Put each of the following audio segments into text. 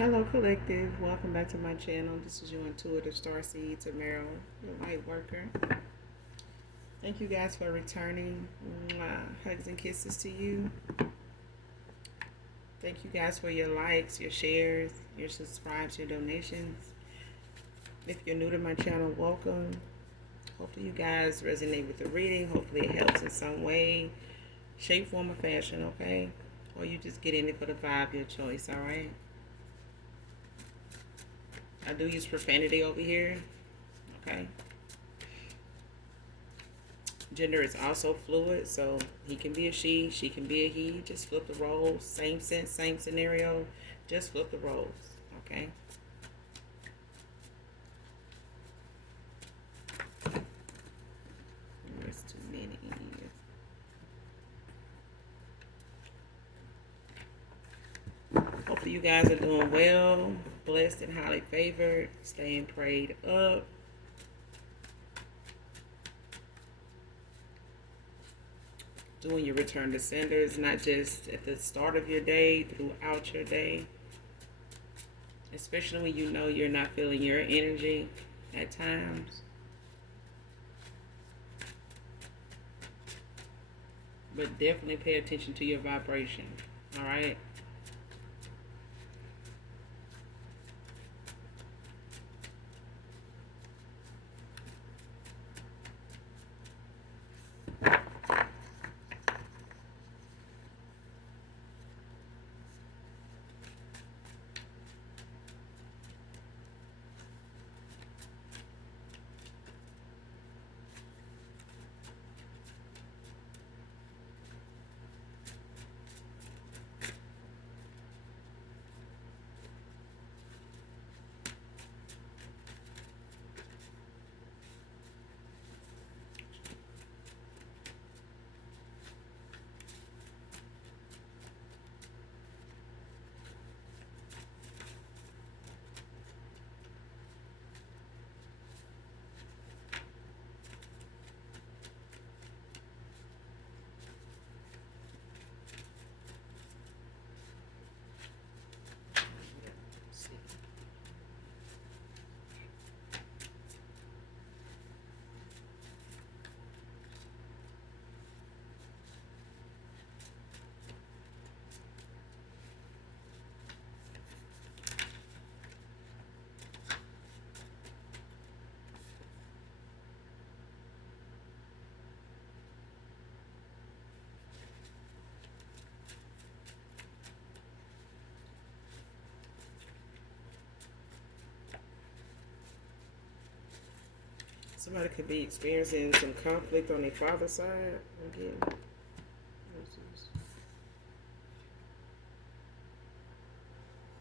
Hello, Collective. Welcome back to my channel. This is your intuitive starseed, Tamara, your light worker. Thank you guys for returning. Mwah. Hugs and kisses to you. Thank you guys for your likes, your shares, your subscribes, your donations. If you're new to my channel, welcome. Hopefully you guys resonate with the reading. Hopefully it helps in some way, shape, form, or fashion, okay? Or you just get in it for the vibe, your choice, all right? I do use profanity over here, okay? Gender is also fluid, so he can be a she can be a he. Just flip the roles. Same sense, same scenario. Just flip the roles, okay? There's too many. Hopefully you guys are doing well, blessed and highly favored, staying prayed up. Doing your return to senders, not just at the start of your day, throughout your day. Especially when you know you're not feeling your energy at times. But definitely pay attention to your vibration, all right? Somebody could be experiencing some conflict on their father's side. Again,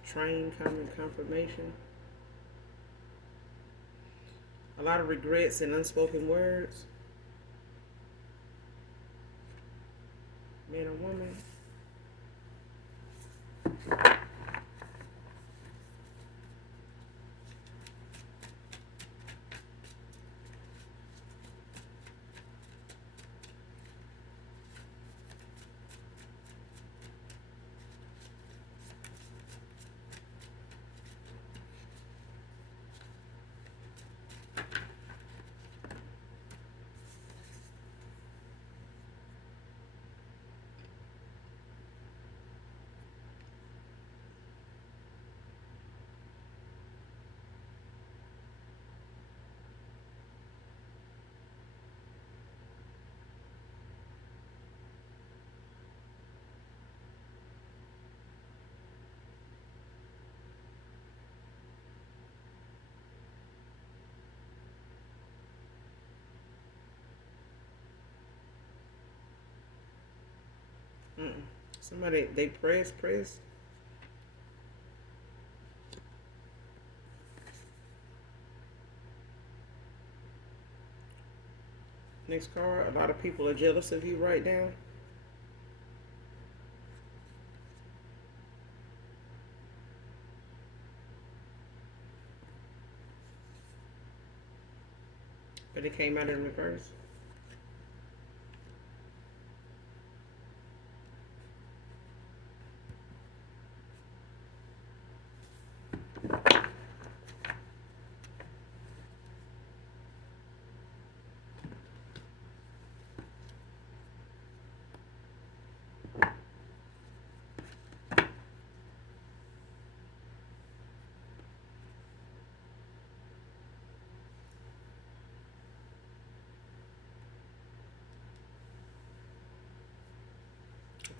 train coming confirmation. A lot of regrets and unspoken words. Man or woman. Somebody, they press. Next card, a lot of people are jealous of you right now. But it came out in reverse.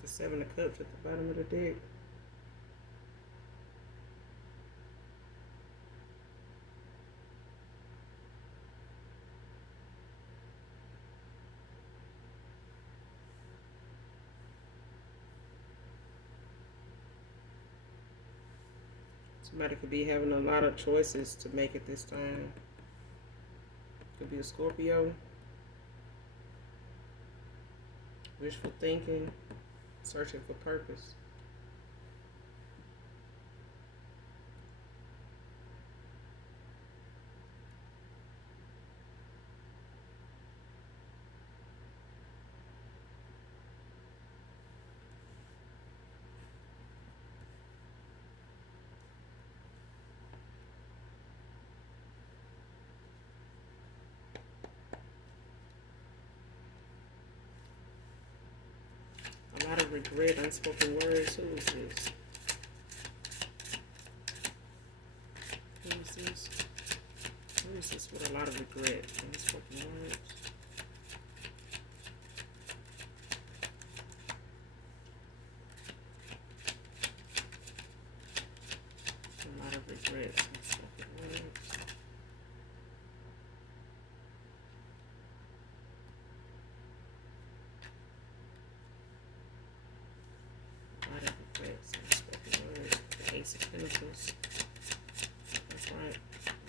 Seven of Cups at the bottom of the deck. Somebody could be having a lot of choices to make at this time. Could be a Scorpio. Wishful thinking. Searching for purpose. A lot of regret, unspoken words. Who is this? Who is this? Who is this with a lot of regret, unspoken words? A lot of regrets, unspoken words. A lot of regrets, unspoken words. The Ace of Pentacles. That's right.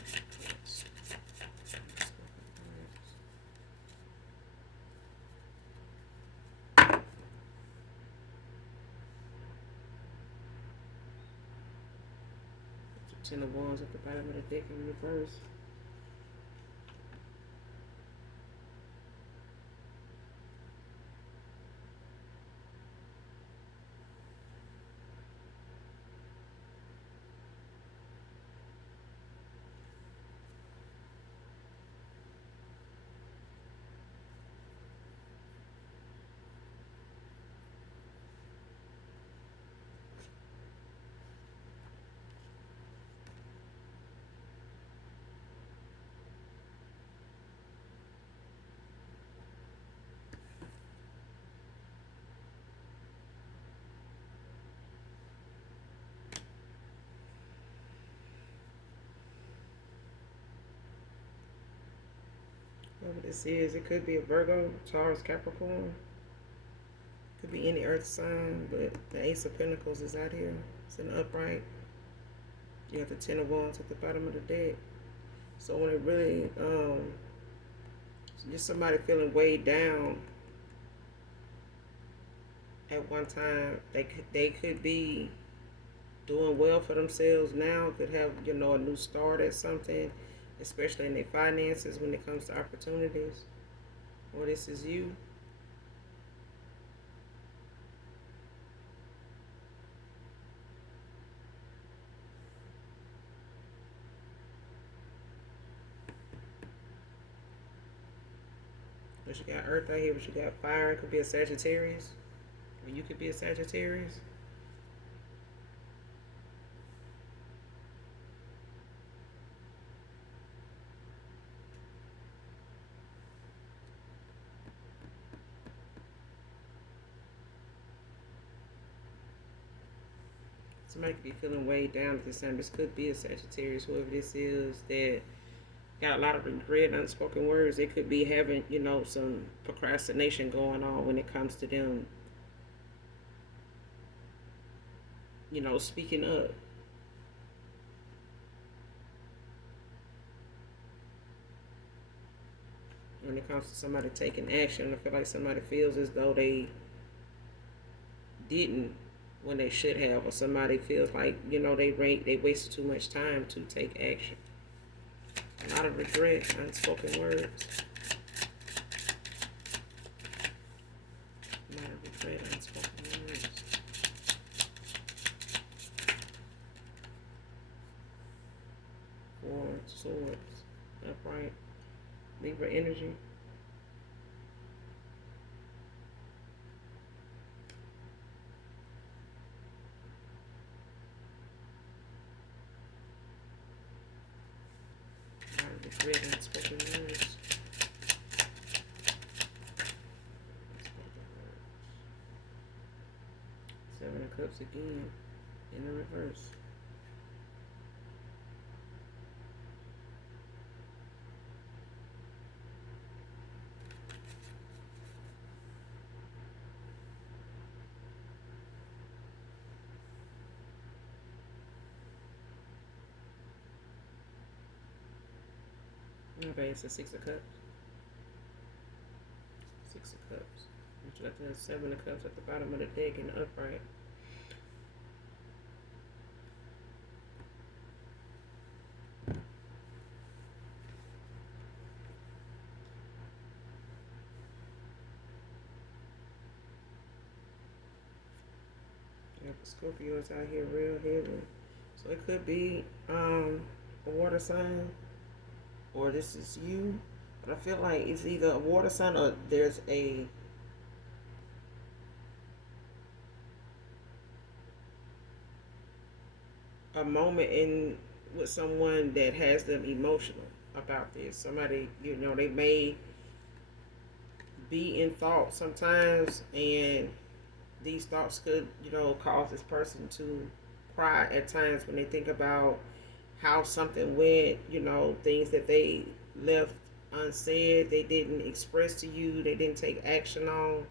Regrets, unspoken words. Ten of Wands at the bottom of the deck in reverse. Whatever this is, it could be a Virgo, Taurus, Capricorn. Could be any earth sign, but the Ace of Pentacles is out here. It's in the upright. You have the Ten of Wands at the bottom of the deck. So when it really, just somebody feeling weighed down at one time, they could be doing well for themselves now, could have, a new start at something, especially in their finances when it comes to opportunities. Or this is you. But you got Earth out here, but you got fire. It could be a Sagittarius. Or you could be a Sagittarius. Somebody could be feeling weighed down at this time. This could be a Sagittarius, whoever this is, that got a lot of regret, unspoken words. They could be having, some procrastination going on when it comes to them, speaking up. When it comes to somebody taking action, I feel like somebody feels as though they didn't when they should have, or somebody feels like, they wasted too much time to take action. A lot of regret, unspoken words. A lot of regret, unspoken words. Four Swords, upright. Libra energy. Regret, unspoken words. Cups again in the reverse. Okay, it's a Six of Cups. Six of Cups. You got the Seven of Cups at the bottom of the deck in the upright. Yeah, the Scorpio is out here real heavy. So it could be a water sign, or this is you. But I feel like it's either a water sign or there's a moment in with someone that has them emotional about this. Somebody, they may be in thought sometimes, and these thoughts could, cause this person to cry at times when they think about how something went, things that they left unsaid, they didn't express to you, they didn't take action on.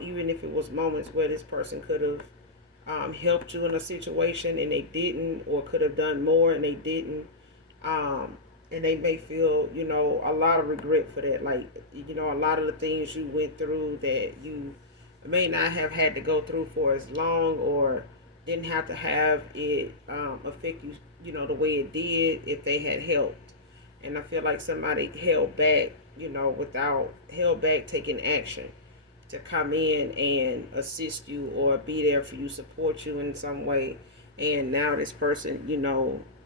Even if it was moments where this person could have helped you in a situation and they didn't, or could have done more and they didn't. And they may feel, a lot of regret for that. Like, a lot of the things you went through that you may not have had to go through for as long, or didn't have to have it affect you, the way it did if they had helped. And I feel like somebody held back, held back taking action to come in and assist you or be there for you, support you in some way. And now this person,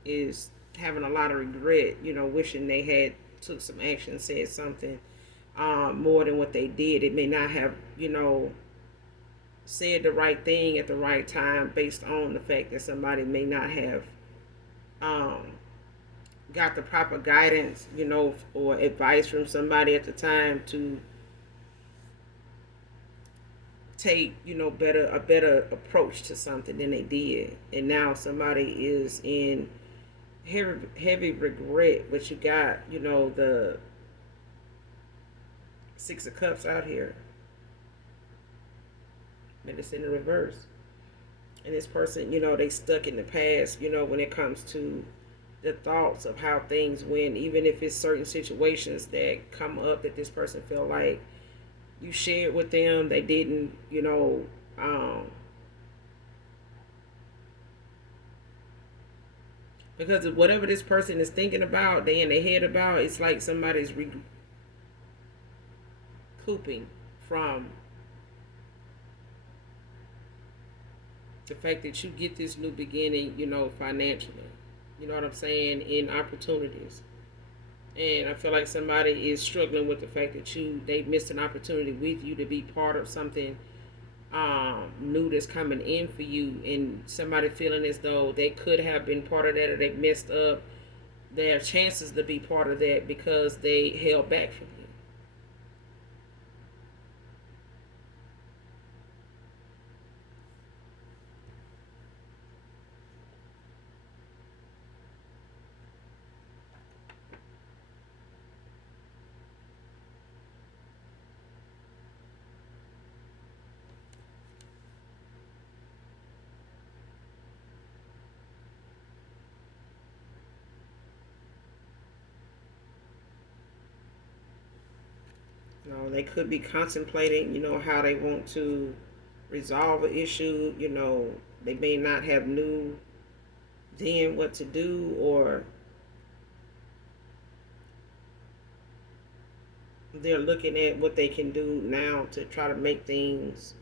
is having a lot of regret, wishing they had took some action, said something more than what they did. It may not have, said the right thing at the right time, based on the fact that somebody may not have got the proper guidance, or advice from somebody at the time to take, a better approach to something than they did. And now somebody is in heavy regret. But you got, the Six of Cups out here, and it's in the reverse. And this person, they stuck in the past, when it comes to the thoughts of how things went, even if it's certain situations that come up that this person feel like you shared with them, they didn't, because of whatever this person is thinking about, they in their head about, it's like somebody's recouping from the fact that you get this new beginning, financially. You know what I'm saying? In opportunities. And I feel like somebody is struggling with the fact that they missed an opportunity with you to be part of something new that's coming in for you, and somebody feeling as though they could have been part of that, or they messed up their chances to be part of that because they held back from you. They could be contemplating, how they want to resolve an issue. They may not have knew then what to do, or they're looking at what they can do now to try to make things,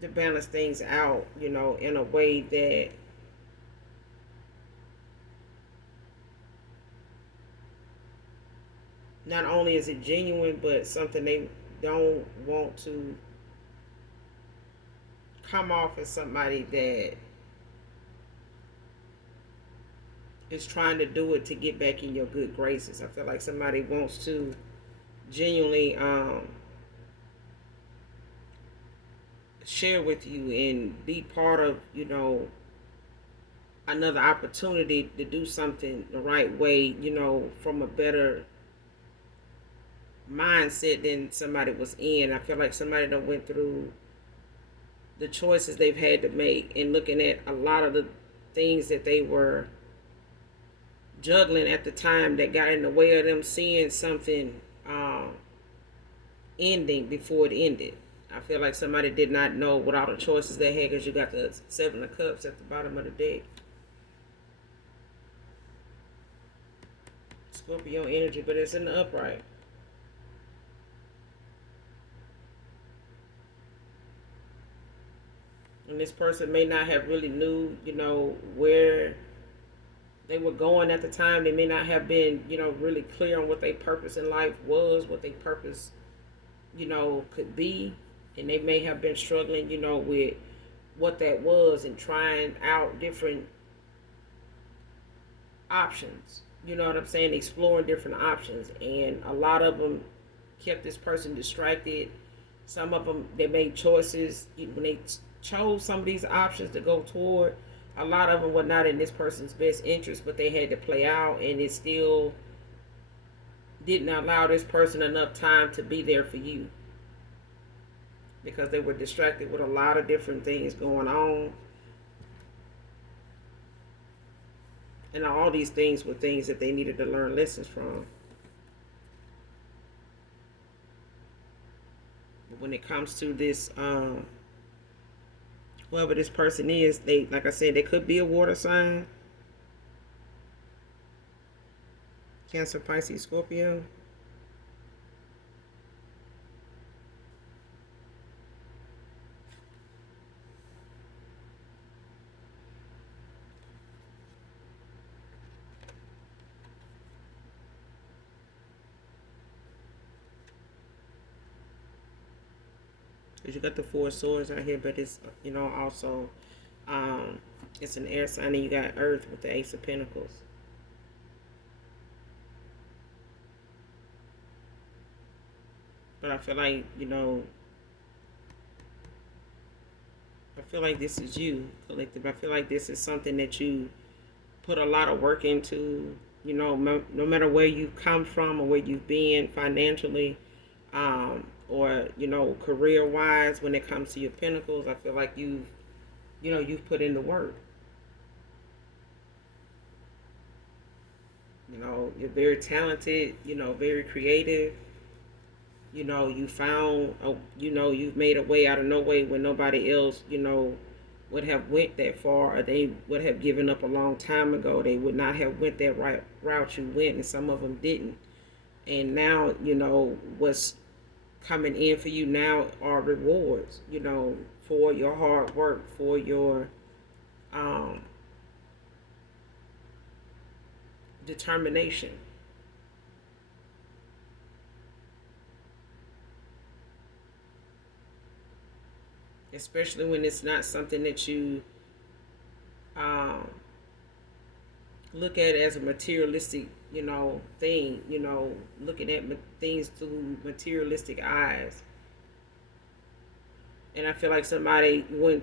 to balance things out, in a way that not only is it genuine, but something they don't want to come off as somebody that is trying to do it to get back in your good graces. I feel like somebody wants to genuinely share with you and be part of, another opportunity to do something the right way, from a better mindset than somebody was in. I feel like somebody that went through the choices they've had to make and looking at a lot of the things that they were juggling at the time that got in the way of them seeing something ending before it ended. I feel like somebody did not know what all the choices they had, because you got the Seven of Cups at the bottom of the deck. Scorpio energy, but it's in the upright. And this person may not have really knew, where they were going at the time. They may not have been, really clear on what their purpose in life was, what their purpose, could be. And they may have been struggling, with what that was and trying out different options. You know what I'm saying? Exploring different options. And a lot of them kept this person distracted. Some of them, they made choices when they chose some of these options to go toward. A lot of them were not in this person's best interest, but they had to play out, and it still didn't allow this person enough time to be there for you, because they were distracted with a lot of different things going on. And all these things were things that they needed to learn lessons from. But when it comes to this, whoever this person is, they, like I said, they could be a water sign. Cancer, Pisces, Scorpio. Because you got the Four of Swords out here, but it's, also, it's an air sign, and you got Earth with the Ace of Pentacles. But I feel like, I feel like this is you, collective. I feel like this is something that you put a lot of work into, no matter where you've come from or where you've been financially, or career wise. When it comes to your pentacles, I feel like you've put in the work. You're very talented, very creative. You found you've made a way out of no way when nobody else would have went that far, or they would have given up a long time ago. They would not have went that right route you went, and some of them didn't. And now what's coming in for you now are rewards, for your hard work, for your determination. Especially when it's not something that you look at as a materialistic, thing, looking at things through materialistic eyes. And I feel like somebody went,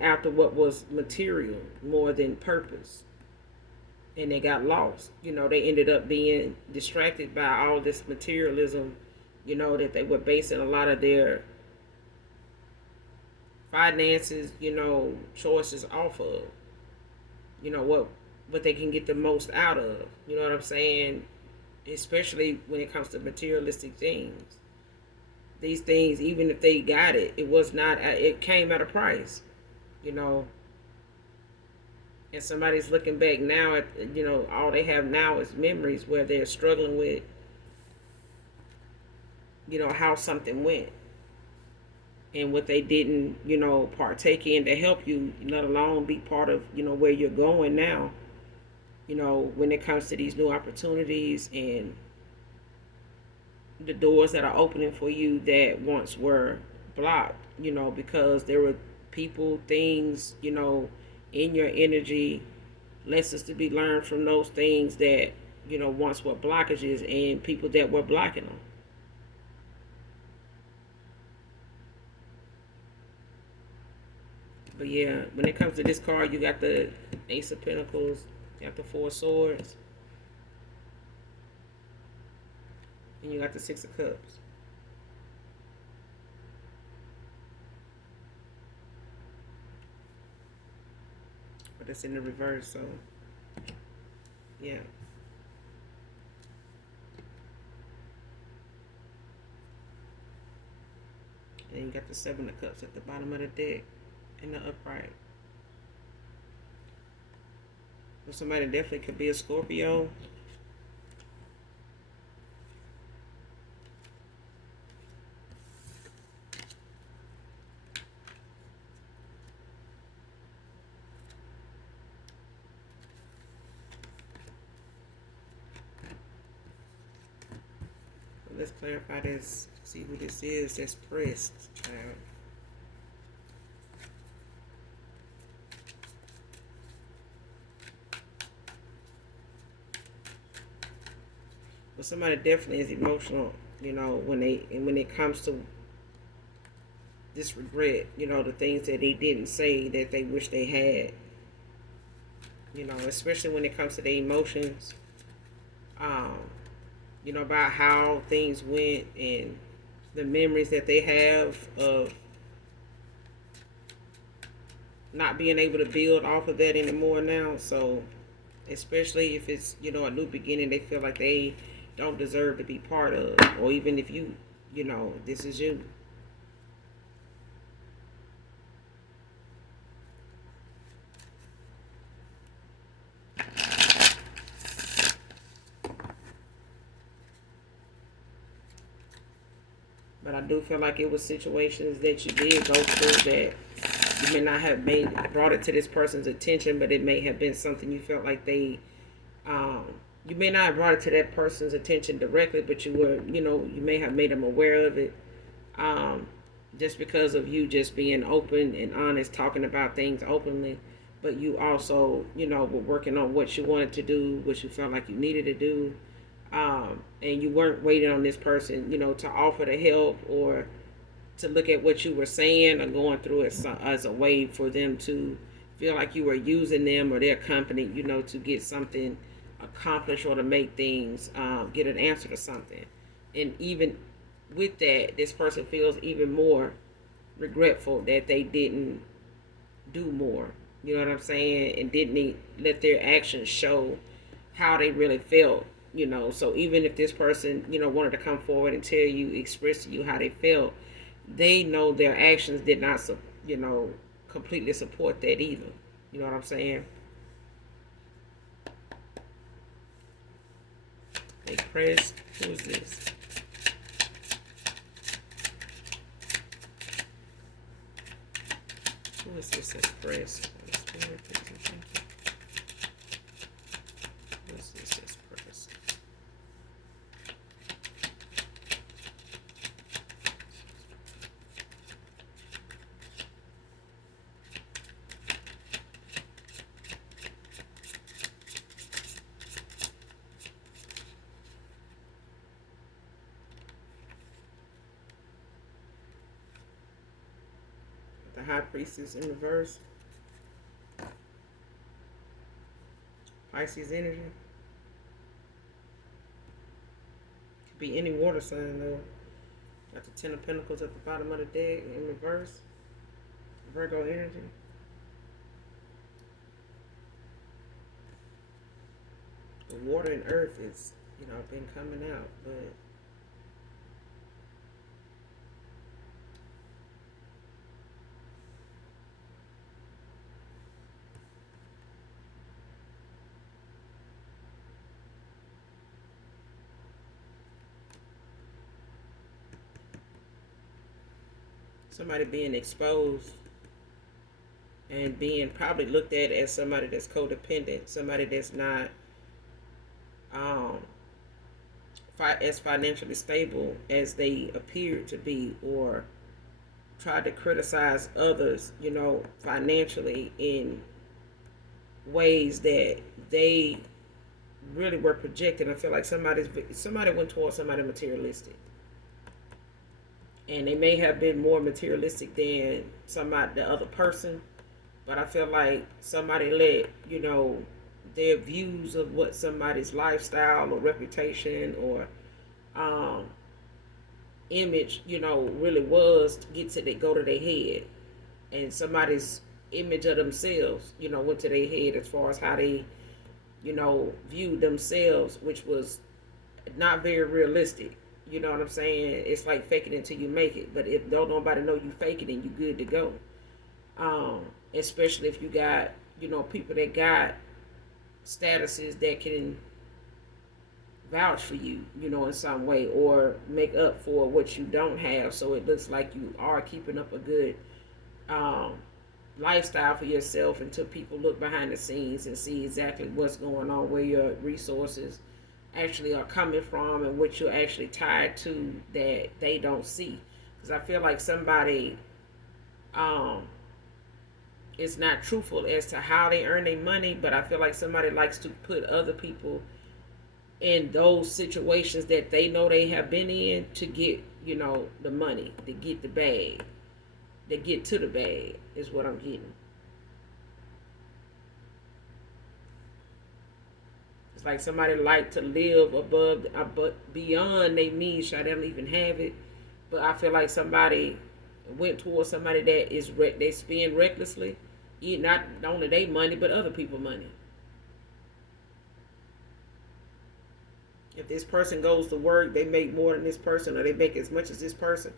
after what was material more than purpose. And they got lost. They ended up being distracted by all this materialism, that they were basing a lot of their finances, choices off of. What they can get the most out of. You know what I'm saying? Especially when it comes to materialistic things. These things, even if they got it, it came at a price. And somebody's looking back now at, all they have now is memories where they're struggling with, how something went. And what they didn't, partake in to help you, let alone be part of, where you're going now. When it comes to these new opportunities and the doors that are opening for you that once were blocked, because there were people, things, in your energy, lessons to be learned from those things that, once were blockages, and people that were blocking them. But yeah, when it comes to this card, you got the Ace of Pentacles, you got the Four of Swords, and you got the Six of Cups. But it's in the reverse, so yeah. And you got the Seven of Cups at the bottom of the deck in the upright. So somebody definitely could be a Scorpio. Let's clarify this. See who this is that's pressed, child. But somebody definitely is emotional, you know, when it comes to this regret, you know, the things that they didn't say that they wish they had. You know, especially when it comes to their emotions. You know, about how things went and the memories that they have of not being able to build off of that anymore now. So especially if it's, you know, a new beginning they feel like they don't deserve to be part of, or even if you know, this is you. But I do feel like it was situations that you did go through that you may not have brought it to this person's attention, but it may have been something you felt like they, you may not have brought it to that person's attention directly, but you were, you know, you may have made them aware of it, just because of you just being open and honest, talking about things openly. But you also, you know, were working on what you wanted to do, what you felt like you needed to do, and you weren't waiting on this person, you know, to offer the help or to look at what you were saying or going through as a way for them to feel like you were using them or their company, you know, to get something accomplished or to make things, get an answer to something. And even with that, this person feels even more regretful that they didn't do more. You know what I'm saying? And didn't let their actions show how they really felt. You know, so even if this person, you know, wanted to come forward and tell you, express to you how they felt, they know their actions did not, you know, completely support that either. You know what I'm saying? They pressed. Who is this? Who is this that's pressed? Who is this that's pressed? The High Priestess in reverse. Pisces energy. Could be any water sign though. Got the Ten of Pentacles at the bottom of the deck in reverse. Virgo energy. The water and earth is, you know, been coming out, but somebody being exposed and being probably looked at as somebody that's codependent, somebody that's not as financially stable as they appear to be, or tried to criticize others, you know, financially in ways that they really were projecting. I feel like somebody went towards somebody materialistic, and they may have been more materialistic than the other person, But I feel like somebody let, their views of what somebody's lifestyle or reputation or um, image, really was to get to they go to their head. And somebody's image of themselves, went to their head as far as how they, viewed themselves, which was not very realistic. You know what I'm saying? It's like faking it until you make it. But if don't nobody know you faking it, you good to go. Um, Especially if you got, people that got statuses that can vouch for you, in some way or make up for what you don't have. So it looks like you are keeping up a good um, lifestyle for yourself until people look behind the scenes and see exactly what's going on, where your resources actually are coming from and what you're actually tied to that they don't see. Because I feel like somebody um, is not truthful as to how they earn their money, but I feel like somebody likes to put other people in those situations that they know they have been in to get, the money, to get the bag, to get to the bag is what I'm getting. It's like somebody like to live above, beyond their means. I don't even have it, but I feel like somebody went towards somebody that is they spend recklessly, not only their money but other people's money. If this person goes to work, they make more than this person, or they make as much as this person.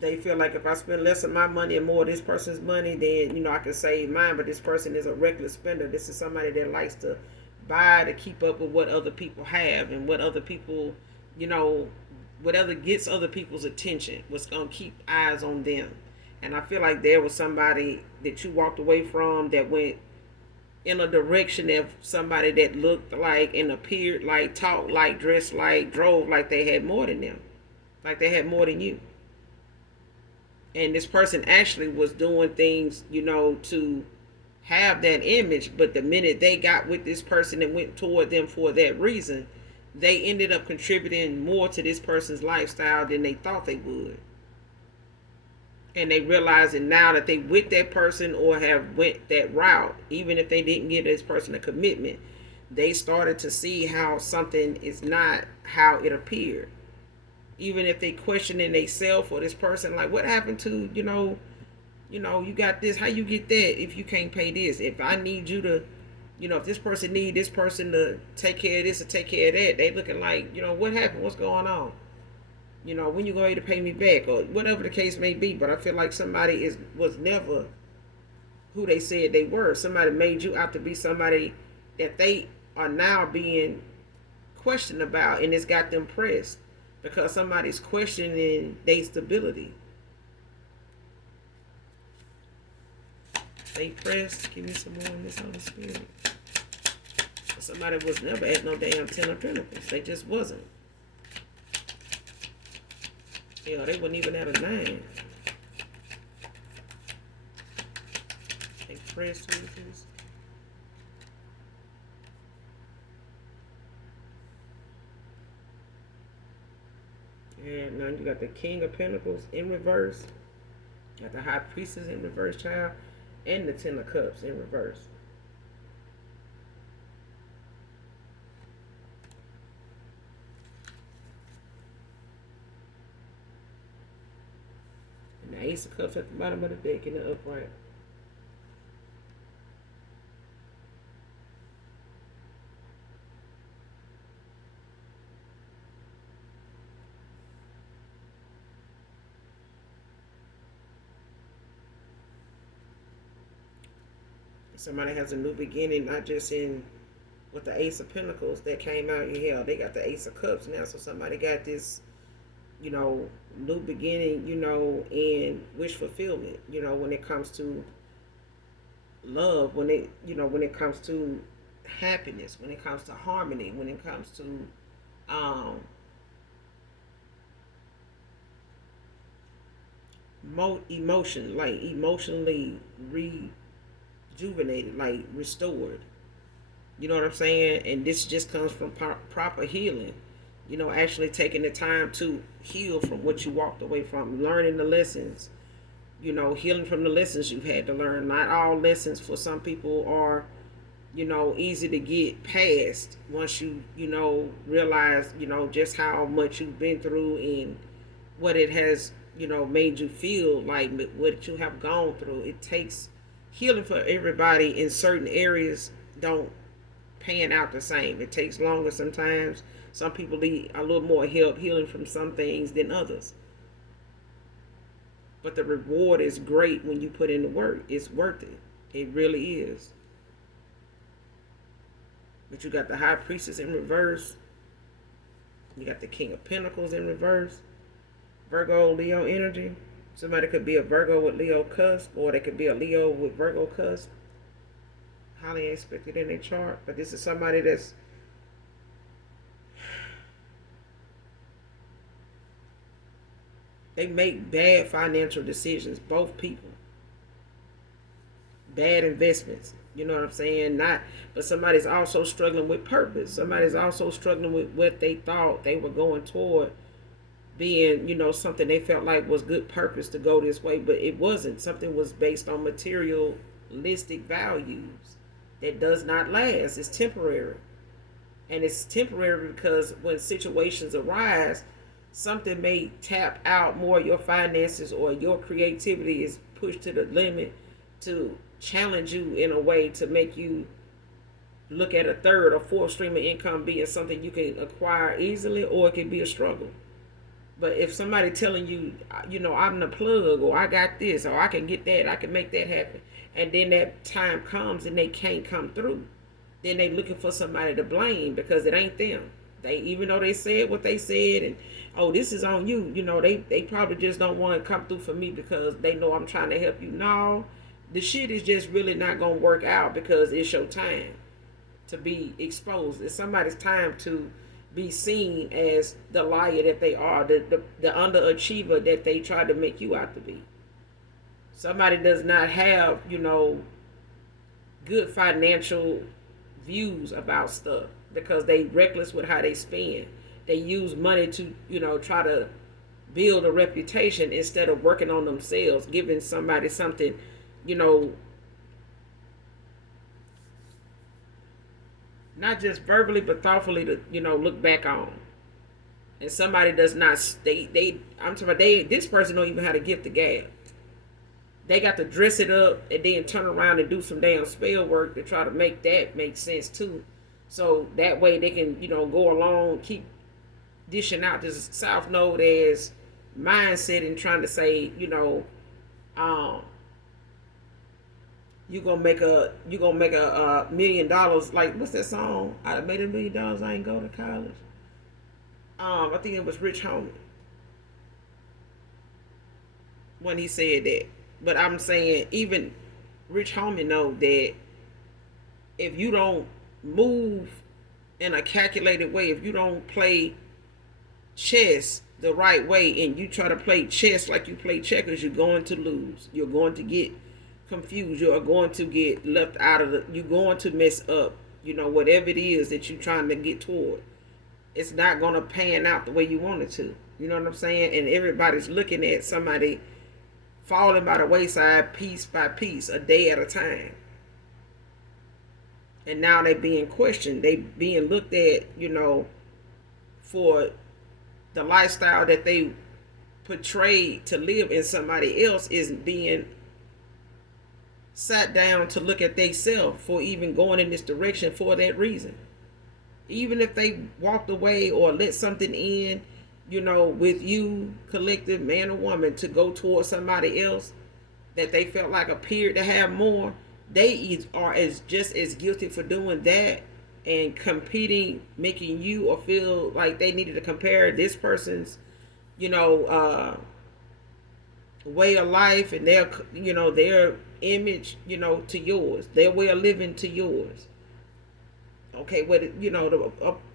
They feel like if I spend less of my money and more of this person's money, then I can save mine. But this person is a reckless spender. This is somebody that likes to buy to keep up with what other people have and what other people, whatever gets other people's attention, what's gonna keep eyes on them. And I feel like there was somebody that you walked away from that went in a direction of somebody that looked like and appeared like, talked like, dressed like, drove like they had more than them, like they had more than you. And this person actually was doing things, to have that image. But the minute they got with this person and went toward them for that reason, they ended up contributing more to this person's lifestyle than they thought they would. And they realize it now that they with that person or have went that route, even if they didn't give this person a commitment, they started to see how something is not how it appeared. Even if they questioning themselves or this person, like, what happened to, you got this, how you get that if you can't pay this? If I need you to, if this person need this person to take care of this or take care of that, they looking like, what happened? What's going on? When you going to pay me back or whatever the case may be. But I feel like somebody was never who they said they were. Somebody made you out to be somebody that they are now being questioned about, and it's got them pressed because somebody's questioning their stability. They pressed. Give me some more in this Holy Spirit. Somebody was never at no damn 10 of Pentacles. They just wasn't. Yeah, they wouldn't even at a 9. They pressed with this. And now you got the King of Pentacles in reverse. You got the High Priestess in reverse, child. And the Ten of Cups in reverse. And the Ace of Cups at the bottom of the deck in the upright. Somebody has a new beginning, not just in with the Ace of Pentacles that came out in hell. They got the Ace of Cups now. So somebody got this, new beginning, and wish fulfillment, when it comes to love, when it comes to happiness, when it comes to harmony, when it comes to emotion, like emotionally rejuvenated, like restored. You know what I'm saying? And this just comes from proper healing. Actually taking the time to heal from what you walked away from, learning the lessons, You know, healing from the lessons you've had to learn. Not all lessons for some people are, you know, easy to get past once you know, realize, you know, just how much you've been through and what it has, you know, made you feel like, what you have gone through. It takes healing for everybody in certain areas don't pan out the same. It takes longer sometimes. Some people need a little more help healing from some things than others. But the reward is great when you put in the work. It's worth it. It really is. But you got the High Priestess in reverse. You got the King of Pentacles in reverse. Virgo, Leo energy. Somebody could be a Virgo with Leo cusp, or they could be a Leo with Virgo cusp. Highly expected in their chart. But this is somebody that's they make bad financial decisions, both people. Bad investments. You know what I'm saying? But somebody's also struggling with purpose. Somebody's also struggling with what they thought they were going toward being, you know, something they felt like was good purpose to go this way, but it wasn't. Something was based on materialistic values that does not last. It's temporary. And it's temporary because when situations arise, something may tap out more of your finances, or your creativity is pushed to the limit to challenge you in a way to make you look at a third or fourth stream of income being something you can acquire easily, or it can be a struggle. But if somebody telling you, you know, I'm the plug, or I got this, or I can get that, I can make that happen, and then that time comes and they can't come through, then they looking for somebody to blame because it ain't them. They, even though they said what they said, and oh, this is on you, you know, they probably just don't want to come through for me because they know I'm trying to help you. No, the shit is just really not gonna work out because it's your time to be exposed. It's somebody's time to be seen as the liar that they are, the underachiever that they try to make you out to be. Somebody does not have, you know, good financial views about stuff because they reckless with how they spend. They use money to, you know, try to build a reputation instead of working on themselves, giving somebody something, you know, not just verbally but thoughtfully to, you know, look back on. And somebody does not I'm talking about this person don't even have to gift the gab. They got to dress it up and then turn around and do some damn spell work to try to make that make sense too. So that way they can, you know, go along, keep dishing out this South Node as mindset and trying to say, you know, you're gonna make a $1 million. Like, what's that song? I made $1 million, I ain't go to college. I think it was Rich Homie when he said that. But I'm saying even Rich Homie know that if you don't move in a calculated way, if you don't play chess the right way and you try to play chess like you play checkers, you're going to lose. You're going to get confused. You are going to get left out of you're going to mess up, you know, whatever it is that you're trying to get toward. It's not going to pan out the way you want it to. You know what I'm saying? And everybody's looking at somebody falling by the wayside piece by piece, a day at a time. And now they being questioned. They being looked at, you know, for the lifestyle that they portrayed to live in somebody else is being sat down to look at themselves for even going in this direction for that reason. Even if they walked away or let something in, you know, with you, collective, man or woman, to go towards somebody else that they felt like appeared to have more, they are just as guilty for doing that and competing, making you or feel like they needed to compare this person's, you know, way of life and their, you know, their image, you know, to yours, their way of living to yours. Okay, where you know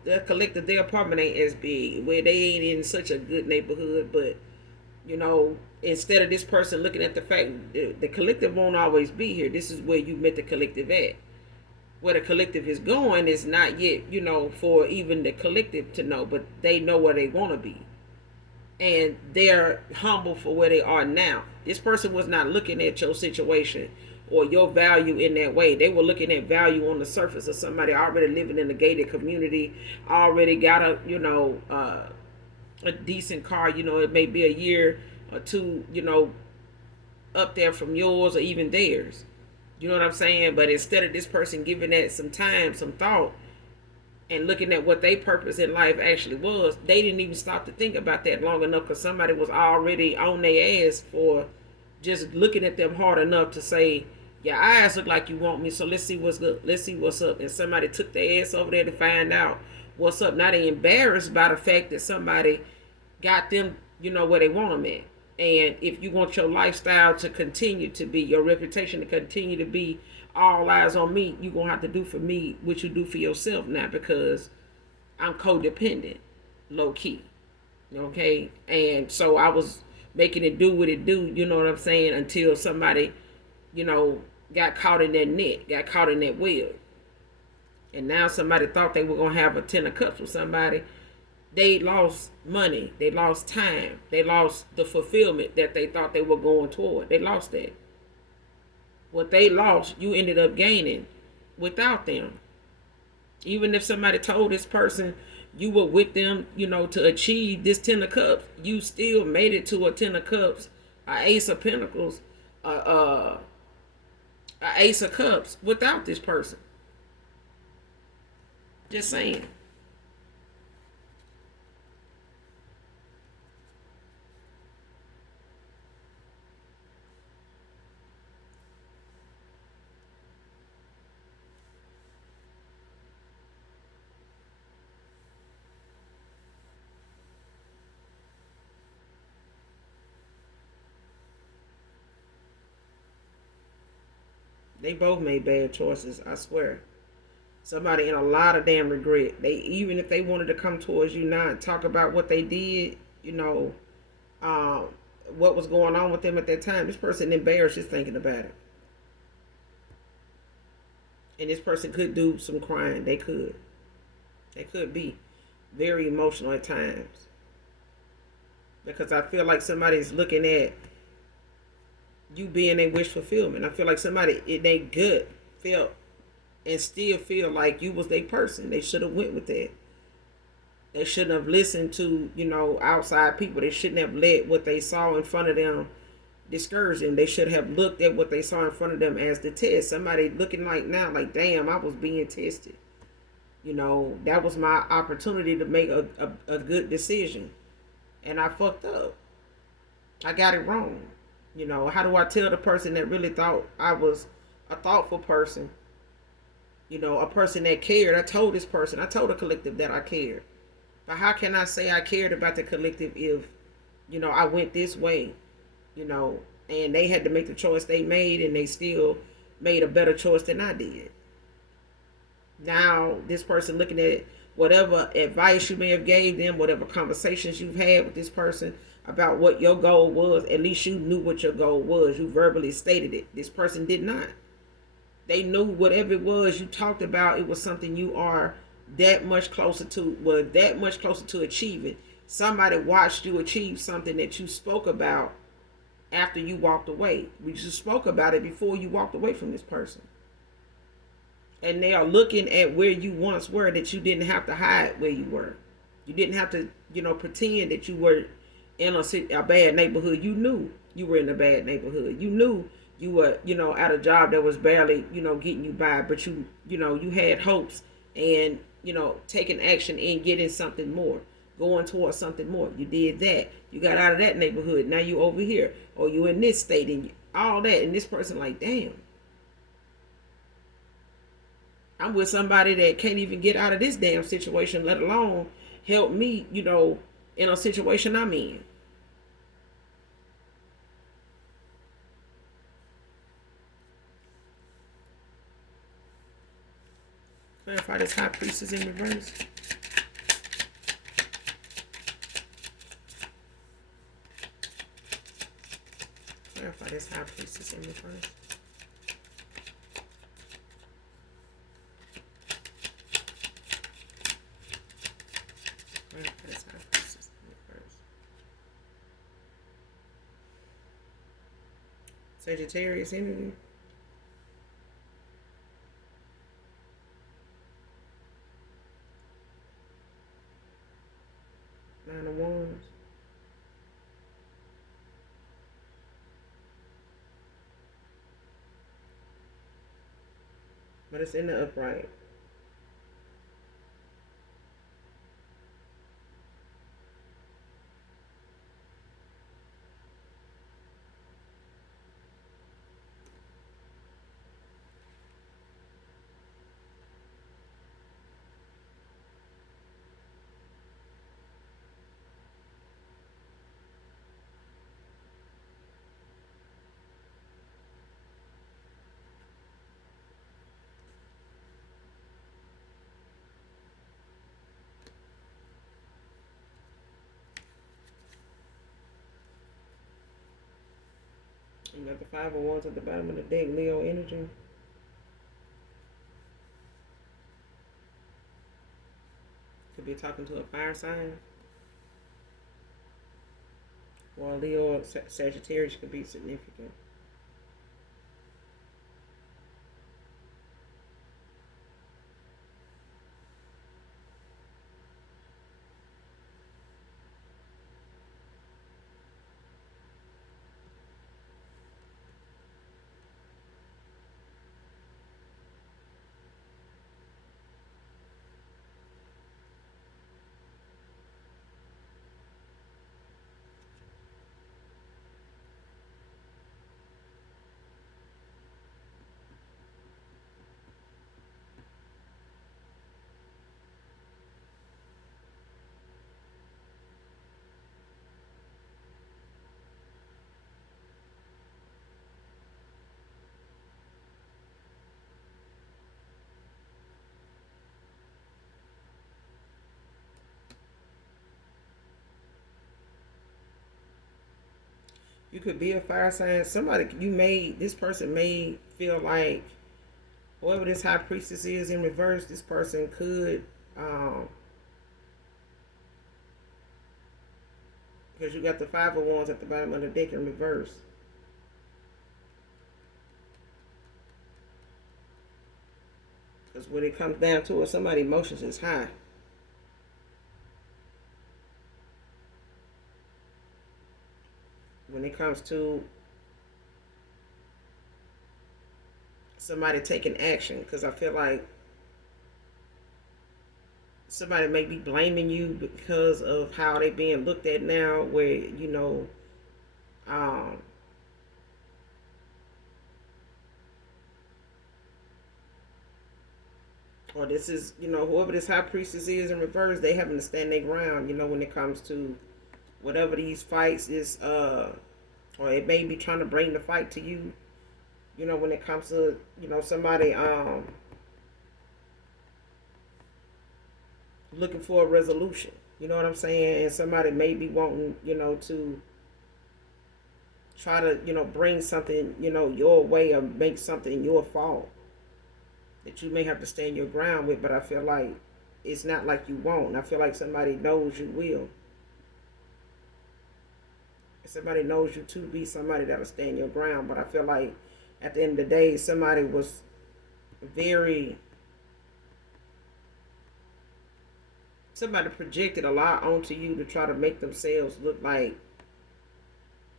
the collective, their apartment ain't as big, where they ain't in such a good neighborhood, but you know, instead of this person looking at the fact the collective won't always be here. This is where you met the collective at. Where the collective is going is not yet, you know, for even the collective to know, but they know where they want to be. and they're humble for where they are now. This person was not looking at your situation or your value in that way. They were looking at value on the surface of somebody already living in a gated community, already got a decent car. It may be a year or two, up there from yours or even theirs. You know what I'm saying? But instead of this person giving that some time, some thought, and looking at what their purpose in life actually was, they didn't even stop to think about that long enough, because somebody was already on their ass for just looking at them hard enough to say, your eyes look like you want me, so let's see what's good. Let's see what's up. And somebody took their ass over there to find out what's up. Now they embarrassed by the fact that somebody got them, where they want them at. And if you want your lifestyle to continue to be, your reputation to continue to be all eyes on me, you're going to have to do for me what you do for yourself now, because I'm codependent, low key. Okay? And so I was making it do what it do, you know what I'm saying, until somebody, got caught in that net, got caught in that web. And now somebody thought they were going to have a 10 of cups with somebody. They lost money. They lost time. They lost the fulfillment that they thought they were going toward. They lost that. What they lost, you ended up gaining without them. Even if somebody told this person you were with them, to achieve this 10 of cups, you still made it to a 10 of cups, a ace of pentacles, a ace of cups without this person. Just saying. They both made bad choices, I swear. Somebody in a lot of damn regret. Even if they wanted to come towards you now and talk about what they did, what was going on with them at that time, this person embarrassed just thinking about it. And this person could do some crying. They could. They could be very emotional at times. Because I feel like somebody's looking at you being a wish fulfillment. I feel like somebody in their gut felt and still feel like you was their person. They should have went with that. They shouldn't have listened to, outside people. They shouldn't have let what they saw in front of them discourage them. They should have looked at what they saw in front of them as the test. Somebody looking like now, like, damn, I was being tested. That was my opportunity to make a good decision. And I fucked up. I got it wrong. How do I tell the person that really thought I was a thoughtful person, a person that cared? I told this person, I told the collective that I cared. But how can I say I cared about the collective if, I went this way, and they had to make the choice they made, and they still made a better choice than I did. Now, this person looking at whatever advice you may have gave them, whatever conversations you've had with this person about what your goal was, at least you knew what your goal was. You verbally stated it. This person did not. They knew whatever it was you talked about, it was something you are that much closer to achieving. Somebody watched you achieve something that you spoke about after you walked away. You spoke about it before you walked away from this person. And they are looking at where you once were, that you didn't have to hide where you were. You didn't have to, pretend that you were in a bad neighborhood. You knew you were in a bad neighborhood. You knew you were, at a job that was barely, getting you by, but you had hopes and, taking action and getting something more, going towards something more. You did that. You got out of that neighborhood. Now you over here, or you in this state, and all that. And this person like, damn, I'm with somebody that can't even get out of this damn situation, let alone help me, in a situation I'm in. Clarify this high priestess in reverse. Clarify this high priestess in reverse. Clarify this high priestess in reverse. Sagittarius energy. Nine of Wands. But it's in the upright. You got the Five of Wands at the bottom of the deck, Leo energy. Could be talking to a fire sign. While Leo or Sagittarius could be significant. You could be a fire sign. This person may feel like whoever this high priestess is in reverse, this person could, because you got the Five of Wands at the bottom of the deck in reverse. Because when it comes down to it, somebody's emotions is high. When it comes to somebody taking action, because I feel like somebody may be blaming you because of how they being looked at now, where or this is whoever this high priestess is in reverse, they having to stand their ground. When it comes to whatever these fights is, or it may be trying to bring the fight to you. When it comes to somebody looking for a resolution. You know what I'm saying? And somebody may be wanting, to try to, bring something, your way or make something your fault that you may have to stand your ground with. But I feel like it's not like you won't. I feel like somebody knows you will. Somebody knows you to be somebody that'll stand your ground. But I feel like at the end of the day, somebody was somebody projected a lot onto you to try to make themselves look like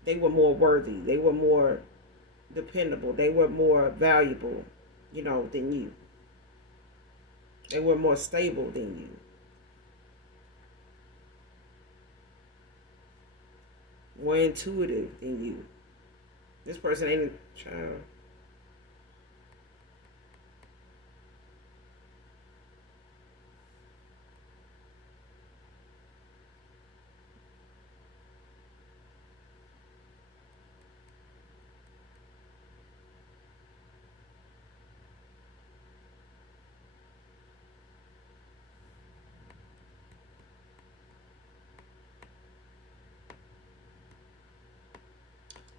they were more worthy, they were more dependable, they were more valuable, than you. They were more stable than you. More intuitive than you. This person ain't a child.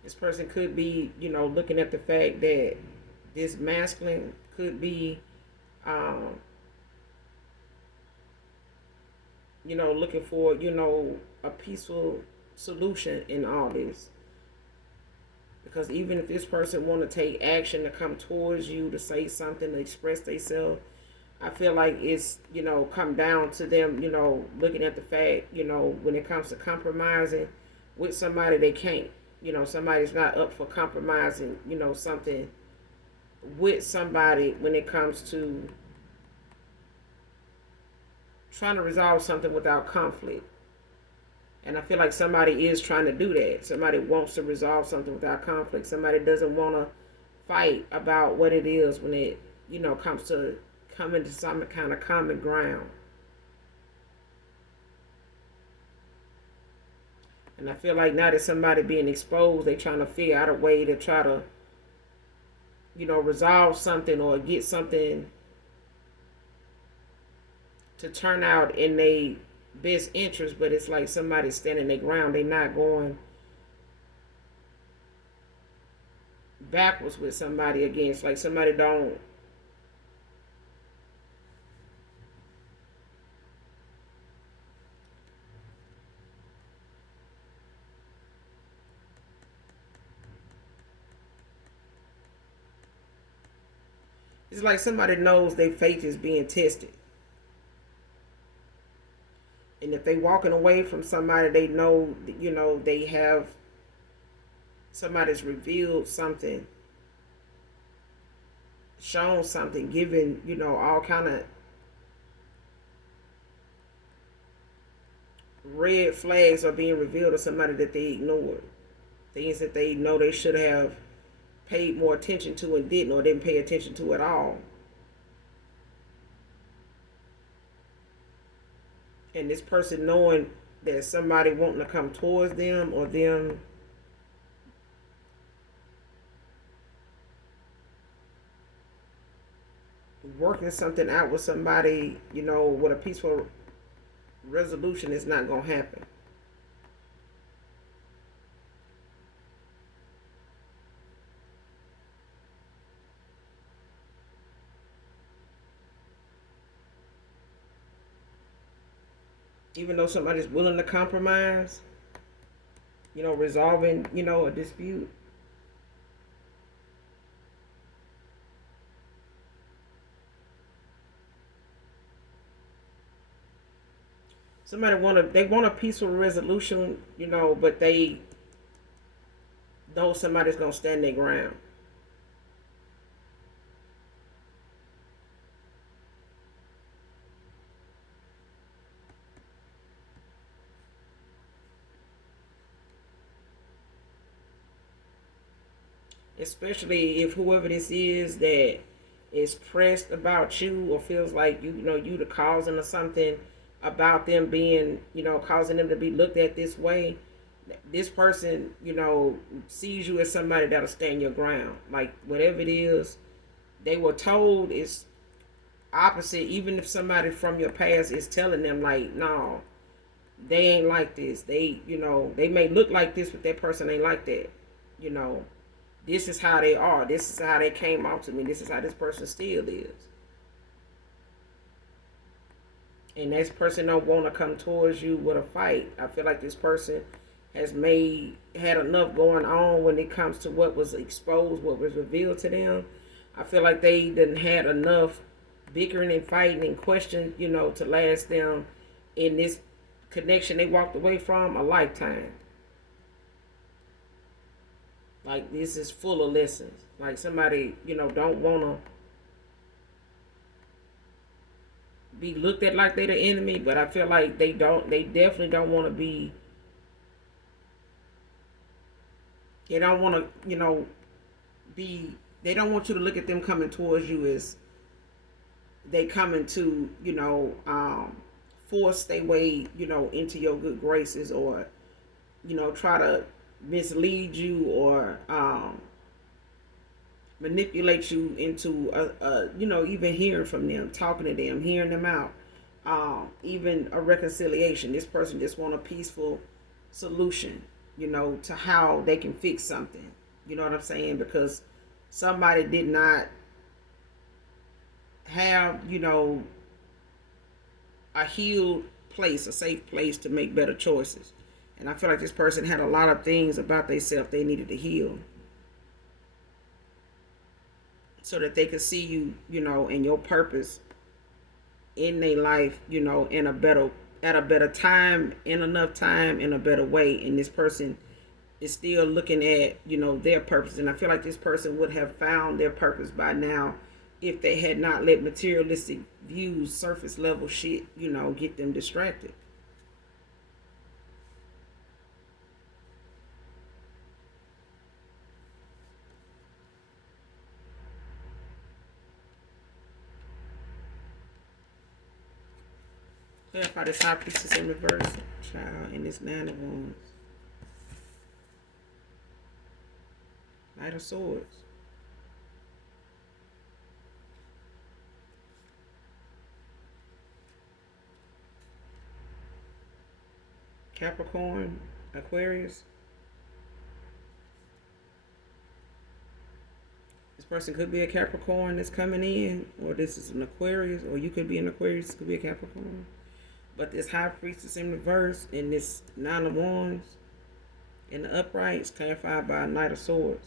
This person could be, looking at the fact that this masculine could be, looking for, a peaceful solution in all this. Because even if this person want to take action to come towards you, to say something, to express themselves, I feel like it's, come down to them, looking at the fact, when it comes to compromising with somebody, they can't. Somebody's not up for compromising, something with somebody when it comes to trying to resolve something without conflict. And I feel like somebody is trying to do that. Somebody wants to resolve something without conflict. Somebody doesn't want to fight about what it is when it, comes to coming to some kind of common ground. And I feel like now that somebody being exposed, they trying to figure out a way to try to, resolve something or get something to turn out in their best interest. But it's like somebody standing their ground. They not going backwards with somebody against. Like somebody don't. It's like somebody knows their faith is being tested. And if they walking away from somebody, they know, they have, somebody's revealed something, shown something, given, all kind of red flags are being revealed to somebody that they ignored. Things that they know they should have paid more attention to and didn't, or didn't pay attention to at all. And this person knowing that somebody wanting to come towards them, or them working something out with somebody, with a peaceful resolution, is not going to happen. Even though somebody's willing to compromise, resolving, a dispute. They want a peaceful resolution, but they know somebody's gonna stand their ground. Especially if whoever this is that is pressed about you, or feels like you the causing of something about them being, causing them to be looked at this way. This person, sees you as somebody that'll stand your ground. Like whatever it is they were told is opposite, even if somebody from your past is telling them like, no, they ain't like this. They may look like this, but that person ain't like that. You know, this is how they are. This is how they came out to me. This is how this person still is. And this person don't want to come towards you with a fight. I feel like this person has had enough going on when it comes to what was exposed, what was revealed to them. I feel like they done had enough bickering and fighting and questions, to last them in this connection they walked away from a lifetime. Like this is full of lessons. Like somebody, don't want to be looked at like they're the enemy, but I feel like they definitely don't want to be, they don't want to, they don't want you to look at them coming towards you as they coming to, force their way, into your good graces, or, try to mislead you, or manipulate you into even hearing from them, talking to them, hearing them out, even a reconciliation. This person just want a peaceful solution, to how they can fix something. You know what I'm saying? Because somebody did not have, a healed place, a safe place to make better choices. And I feel like this person had a lot of things about themselves they needed to heal. so that they could see you, and your purpose in their life, in a better at a better time, in enough time, in a better way. And this person is still looking at, their purpose. And I feel like this person would have found their purpose by now if they had not let materialistic views, surface level shit, get them distracted. Clarify this high priestess in reverse, child, in this 9 of Wands. Knight of Swords. Capricorn, Aquarius. This person could be a Capricorn that's coming in, or this is an Aquarius, or you could be an Aquarius, this could be a Capricorn. But this high priestess in reverse and this 9 of Wands in the upright is clarified by a Knight of Swords.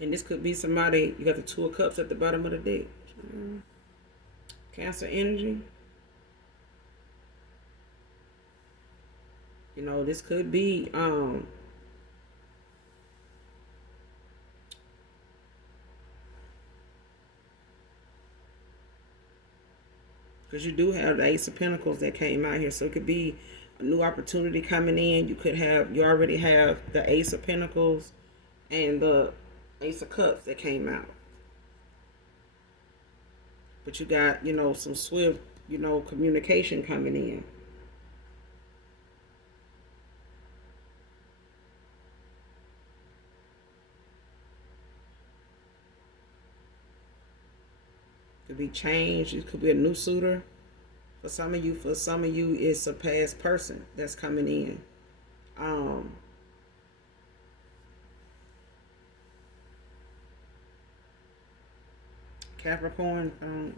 And this could be somebody, you got the 2 of Cups at the bottom of the deck. Cancer energy. This could be because you do have the Ace of Pentacles that came out here. So it could be a new opportunity coming in. You already have the Ace of Pentacles and the Ace of Cups that came out. But you got, some swift, communication coming in. Could be change. It could be a new suitor. For some of you, it's a past person that's coming in. Capricorn,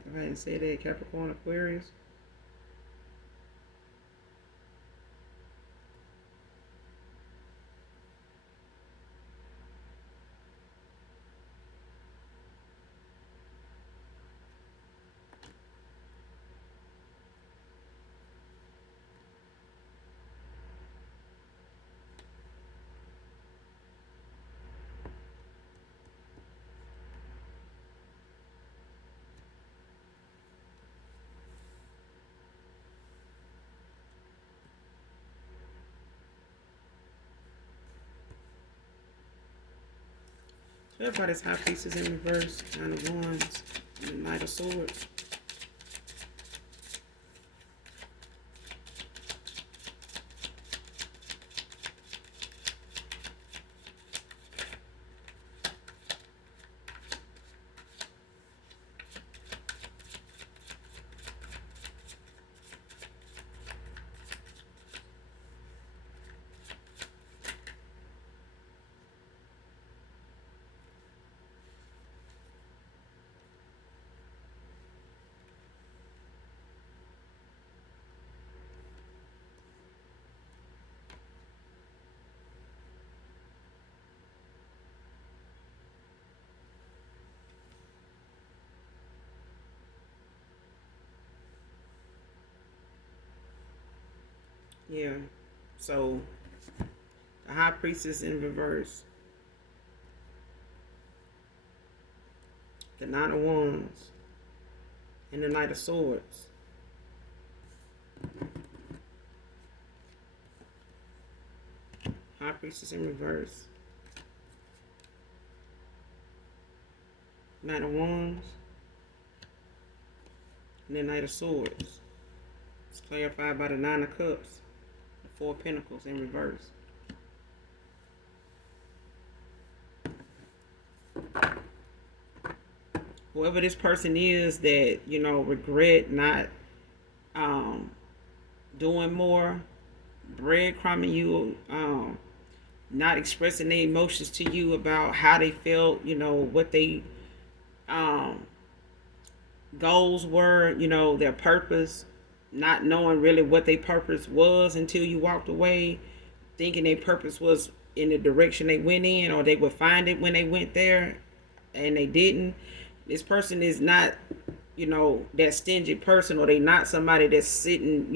if I didn't say that, Capricorn, Aquarius. Everybody's high pieces in reverse, 9 of Wands, and the Knight of Swords. Yeah. So the High Priestess in reverse. The 9 of Wands. And the Knight of Swords. High Priestess in reverse. Knight of Wands. And the Knight of Swords. It's clarified by the 9 of Cups. 4 of Pentacles in reverse. Whoever this person is that, regret not doing more, breadcrumbing you, not expressing their emotions to you about how they felt, what they um, goals were, their purpose, not knowing really what their purpose was until you walked away, thinking their purpose was in the direction they went in, or they would find it when they went there and they didn't. This person is not, that stingy person, or they not somebody that's sitting,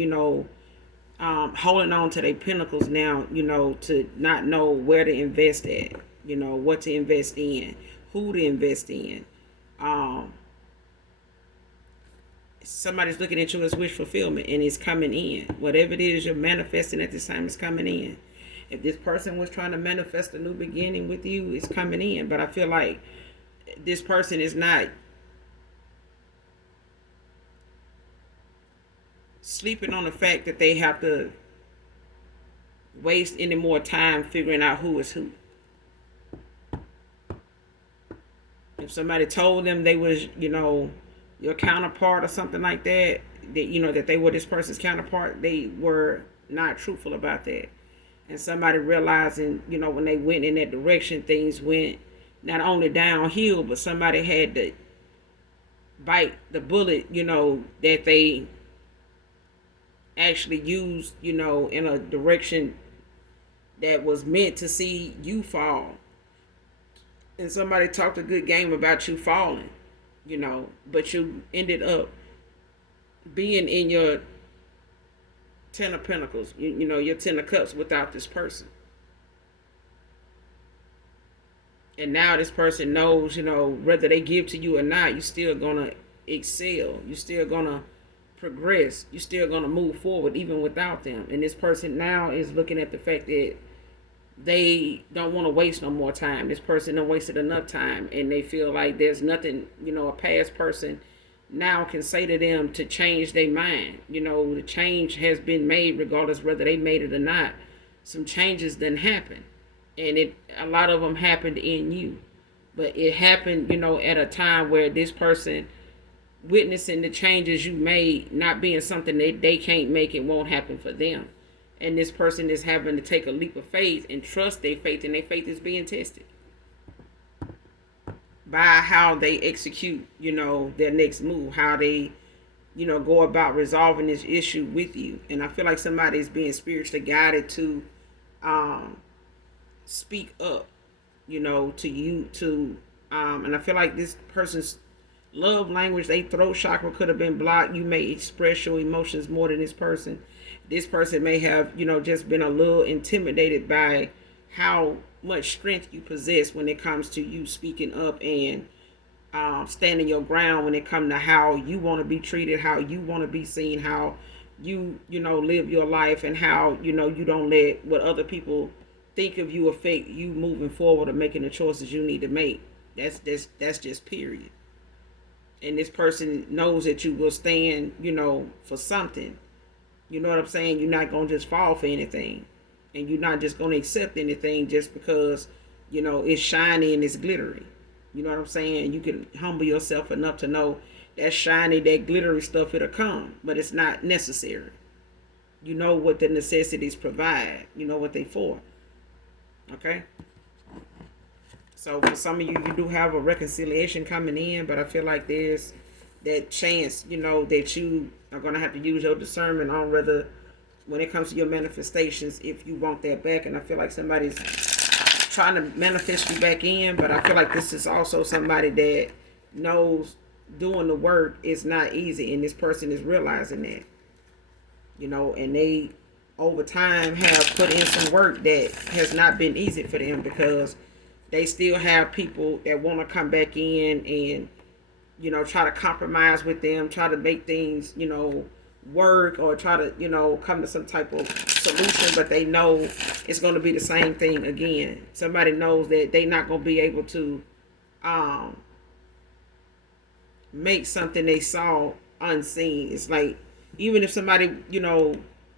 holding on to their pinnacles now, to not know where to invest at, what to invest in, who to invest in. Somebody's looking at you as wish fulfillment, and it's coming in. Whatever it is you're manifesting at this time is coming in. If this person was trying to manifest a new beginning with you, it's coming in. But I feel like this person is not sleeping on the fact that they have to waste any more time figuring out who is who. If somebody told them they was, your counterpart or something like that, that they were this person's counterpart, they were not truthful about that. And somebody realizing, when they went in that direction, things went not only downhill, but somebody had to bite the bullet, that they actually used, in a direction that was meant to see you fall. And somebody talked a good game about you falling, but you ended up being in your 10 of Pentacles, your 10 of Cups without this person. And now this person knows, whether they give to you or not, you're still going to excel. You're still going to progress. You're still going to move forward even without them. And this person now is looking at the fact that they don't want to waste no more time. This person done wasted enough time, and they feel like there's nothing, a past person now can say to them to change their mind. The change has been made regardless whether they made it or not. Some changes didn't happen, and a lot of them happened in you. But it happened, at a time where this person witnessing the changes you made not being something that they can't make, it won't happen for them. And this person is having to take a leap of faith and trust their faith, and their faith is being tested by how they execute, their next move, how they, go about resolving this issue with you. And I feel like somebody is being spiritually guided to speak up, to you, and I feel like this person's love language, their throat chakra could have been blocked. You may express your emotions more than this person. This person may have, just been a little intimidated by how much strength you possess when it comes to you speaking up and standing your ground when it comes to how you want to be treated, how you want to be seen, how you, live your life, and how, you don't let what other people think of you affect you moving forward or making the choices you need to make. That's just period. And this person knows that you will stand, for something. You know what I'm saying? You're not going to just fall for anything. And you're not just going to accept anything just because, it's shiny and it's glittery. You know what I'm saying? You can humble yourself enough to know that shiny, that glittery stuff, it'll come. But it's not necessary. You know what the necessities provide. You know what they for. Okay? So for some of you, you do have a reconciliation coming in. But I feel like there's that chance, that you are going to have to use your discernment on whether, when it comes to your manifestations, if you want that back. And I feel like somebody's trying to manifest you back in, but I feel like this is also somebody that knows doing the work is not easy, and this person is realizing that, and they over time have put in some work that has not been easy for them, because they still have people that want to come back in and try to compromise with them, try to make things, work, or try to, come to some type of solution, but they know it's going to be the same thing again. Somebody knows that they're not going to be able to make something they saw unseen. It's like, even if somebody,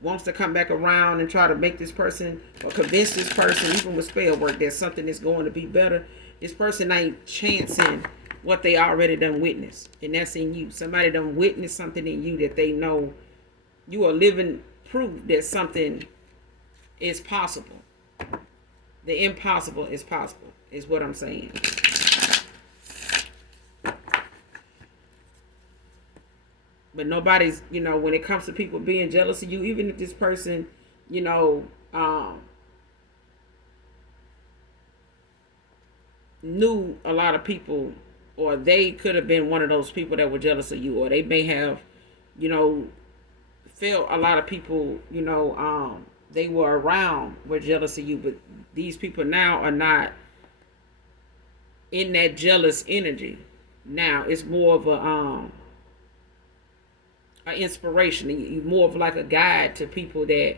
wants to come back around and try to make this person or convince this person, even with spell work, that something is going to be better, this person ain't chancing what they already done witnessed, and that's in you. Somebody done witnessed something in you that they know you are living proof that something It's possible. The impossible is possible, is what I'm saying. But nobody's, when it comes to people being jealous of you, even if this person, knew a lot of people, or they could have been one of those people that were jealous of you, or they may have, felt a lot of people, they were around were jealous of you, but these people now are not in that jealous energy. Now it's more of a inspiration, more of like a guide to people that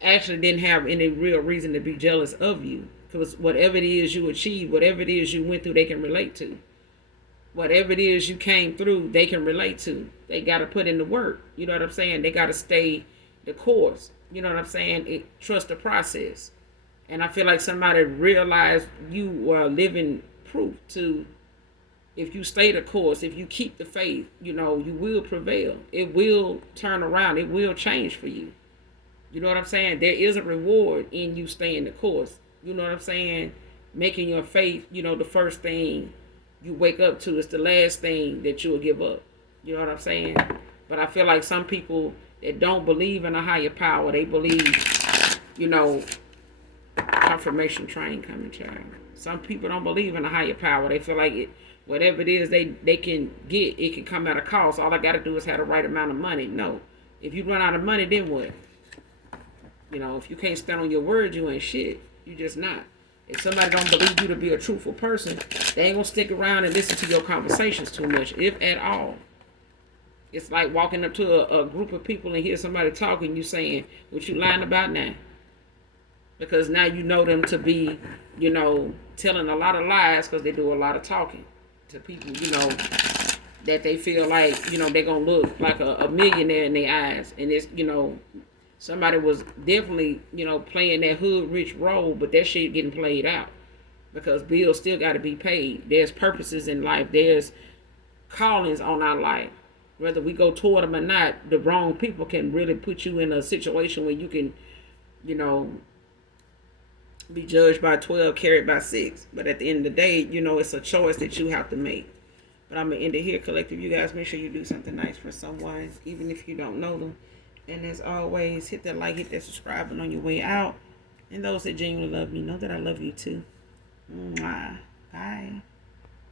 actually didn't have any real reason to be jealous of you. Because whatever it is you achieved, whatever it is you went through, they can relate to. Whatever it is you came through, they can relate to. They got to put in the work. You know what I'm saying? They got to stay the course. You know what I'm saying? Trust the process. And I feel like somebody realized you were living proof to, if you stay the course, if you keep the faith, you will prevail. It will turn around. It will change for you. You know what I'm saying? There is a reward in you staying the course. You know what I'm saying? Making your faith, the first thing you wake up to. Is the last thing that you'll give up. You know what I'm saying? But I feel like some people that don't believe in a higher power, they believe, confirmation train coming, child. Some people don't believe in a higher power. They feel like whatever it is they can get, it can come at a cost. All I got to do is have the right amount of money. No. If you run out of money, then what? If you can't stand on your word, you ain't shit. You just not. If somebody don't believe you to be a truthful person, they ain't gonna stick around and listen to your conversations too much, if at all. It's like walking up to a group of people and hear somebody talking, you saying, what you lying about now? Because now you know them to be, telling a lot of lies, because they do a lot of talking to people, that they feel like, they're gonna look like a millionaire in their eyes. And it's, somebody was definitely, playing that hood rich role, but that shit getting played out. Because bills still got to be paid. There's purposes in life. There's callings on our life. Whether we go toward them or not, the wrong people can really put you in a situation where you can, be judged by 12, carried by 6. But at the end of the day, it's a choice that you have to make. But I'm going to end it here, collective. You guys make sure you do something nice for someone, even if you don't know them. And as always, hit that like, hit that subscribe button on your way out. And those that genuinely love me, know that I love you too. Mwah. Bye.